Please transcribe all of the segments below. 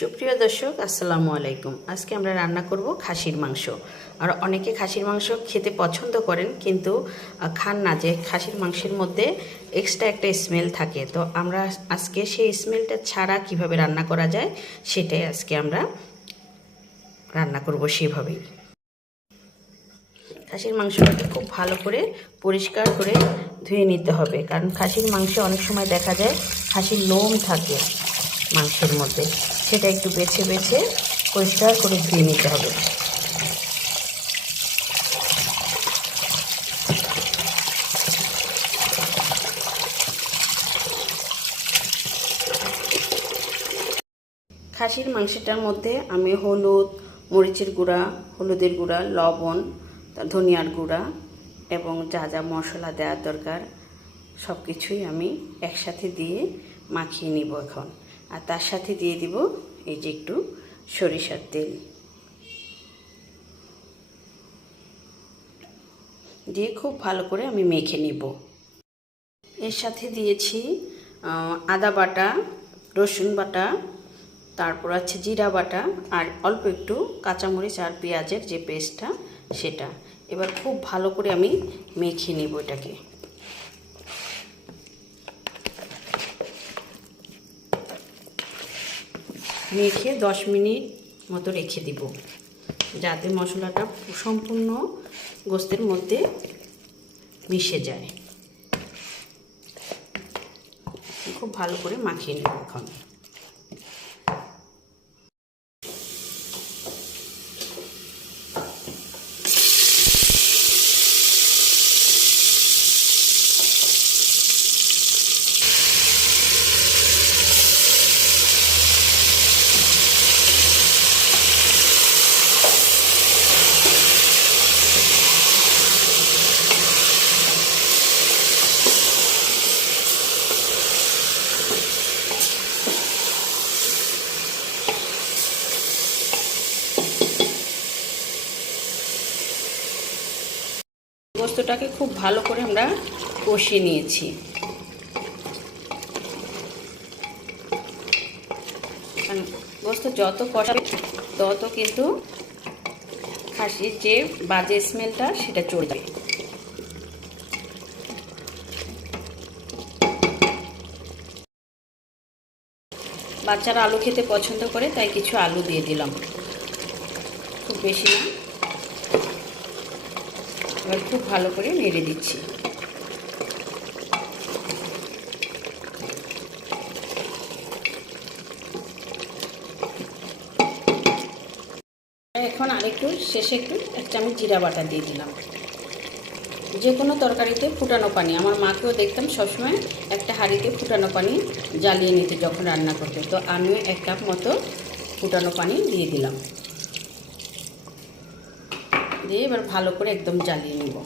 সুপ্রিয় দর্শক, আসসালামু আলাইকুম। আজকে আমরা রান্না করব খাসির মাংস। আর অনেকে খাসির মাংস খেতে পছন্দ করেন, কিন্তু খান না, যে খাসির মাংসের মধ্যে এক্সট্রা একটা স্মেল থাকে। তো আমরা আজকে সেই স্মেলটা ছাড়া কিভাবে রান্না করা যায় সেটাই আজকে আমরা রান্না করব সেভাবেই। খাসির মাংসটাকে খুব ভালো করে পরিষ্কার করে ধুয়ে নিতে হবে, কারণ খাসির মাংসে অনেক সময় দেখা যায় খাসির লোম থাকে মাংসের মধ্যে, সেটা একটু বেছে বেছে পরিষ্কার করে ধুয়ে নিতে হবে। খাসির মাংসটার মধ্যে আমি হলুদ, মরিচের গুঁড়া, হলুদের গুঁড়া, লবণ, ধনিয়ার গুঁড়া এবং যা যা মশলা দেওয়ার দরকার সব কিছুই আমি একসাথে দিয়ে মাখিয়ে নিব এখন। আর তার সাথে দিয়ে দিব এই যে একটু সরিষার তেল দিয়ে খুব ভালো করে আমি মেখে নিব। এর সাথে দিয়েছি আদা বাটা, রসুন বাটা, তারপর আছে জিরা বাটা, আর অল্প একটু কাঁচামরিচ আর পেঁয়াজের যে পেস্টটা সেটা। এবার খুব ভালো করে আমি মেখে নিব এটাকে। মেখে 10 মিনিট মতো রেখে দিব, যাতে মশলাটা সম্পূর্ণ গোস্তের মধ্যে মিশে যায়। খুব ভালো করে মাখিয়ে নেব এখন। গোস্তটাকে খুব ভালো করে আমরা কষিয়ে নিয়েছি। গোস্ত যত কষাবে তত কিন্তু খাসির যে বাজে স্মেলটা সেটা চলে যাবে। বাচ্চারা আলু খেতে পছন্দ করে, তাই কিছু আলু দিয়ে দিলাম, খুব বেশি না। এবার খুব ভালো করে নেড়ে দিচ্ছি। এখন আরেকটু শেষে এক চামচ জিরা বাটা দিয়ে দিলাম। যে কোনো তরকারিতে ফুটানো পানি, আমার মাকেও দেখতাম সবসময় একটা হাঁড়িতে ফুটানো পানি জ্বালিয়ে নিতে যখন রান্না করতে, তো আমিও 1 কাপ মতো ফুটানো পানি দিয়ে দিলাম। দিয়ে এবার ভালো করে একদম জ্বালিয়ে নিব।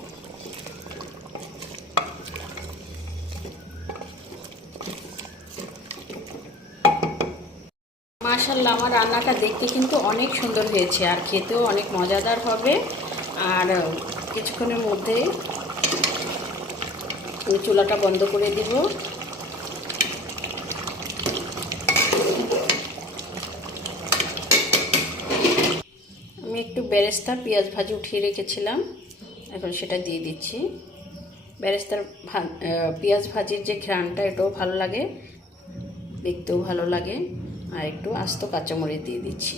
মাশাআল্লাহ, আমার রান্নাটা দেখতে কিন্তু অনেক সুন্দর হয়েছে, আর খেতেও অনেক মজাদার হবে। আর কিছুক্ষণের মধ্যে আমি চুলাটা বন্ধ করে দিব। আমি একটু বেরেস্তা পেঁয়াজ ভাজি উঠিয়ে রেখেছিলাম, এখন সেটা দিয়ে দিচ্ছি। বেরেস্তার পেঁয়াজ ভাজির যে ঘ্রাণটা, এটাও ভালো লাগে, দেখতেও ভালো লাগে। আর একটু আস্ত কাঁচামরিচ দিয়ে দিচ্ছি।